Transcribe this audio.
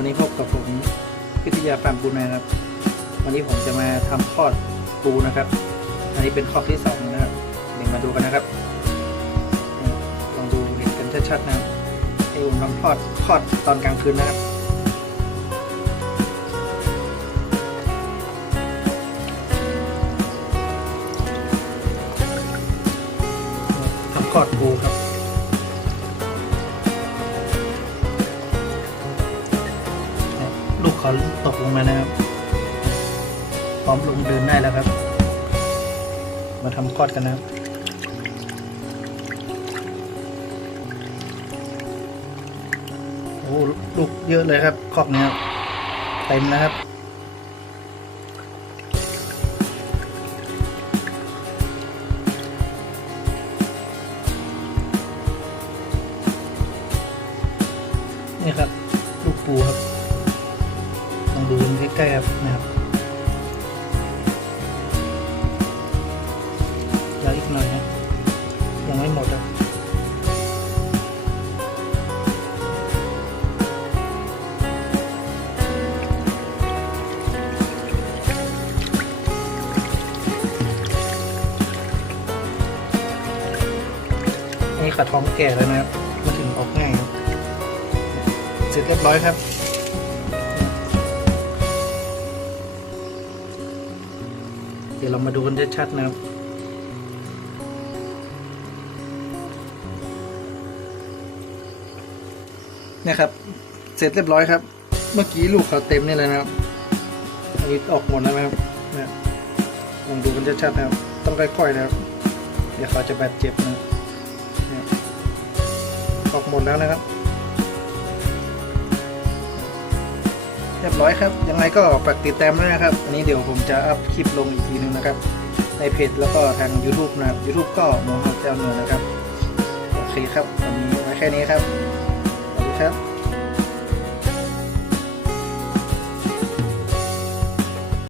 วันนี้พบกับผมพิทยาฟาร์มปูนาครับ วันนี้ผมจะมาทำทอดปูนะครับ อันนี้เป็นคอกที่สองนะครับเดี๋ยวมาดูกันนะครับลองดูเห็นกันชัดๆนะครับไอ้ผมทำทอดทอดตอนกลางคืนนะครับทำคอดปูครับ ลูกเขาตกลงมานะครับ พร้อมลงเดินได้แล้วครับ มาทำคลอดกันนะครับโอ้ลูกเยอะเลยครับคอกนี้ครับเต็มนะครับนี่ครับ ลูกปูครับ ดูใกล้ๆครับนะครับแล้วอีกหน่อยนะยังไม่หมดครับอันนี่ขาท้องแก่แล้วนะครับมาถึงออกง่ายครับ เสร็จเรียบร้อยครับ เดี๋ยวเรามาดูกันชัดๆนะครับเนี่ยครับ เสร็จเรียบร้อยครับ เมื่อกี้ลูกเขาเต็มนี่เลยนะครับ อันนี้ออกหมดแล้วนะครับเนี่ยลองดูกันชัดๆนะครับ ต้องค่อยๆนะครับ เดี๋ยวเขาจะบาดเจ็บนะเนี่ยออกหมดแล้วนะครับ เรียบร้อยครับ ยังไงก็ฝากติดตามด้วยนะครับ อันนี้เดี๋ยวผมจะอัพคลิปลงอีกทีนึงนะครับ ในเพจแล้วก็ทาง YouTube นะครับ YouTube ก็มองเจ้าเนือนะครับ โอเคครับวันนี้ไว้แค่นี้ครับสวัสดีครับ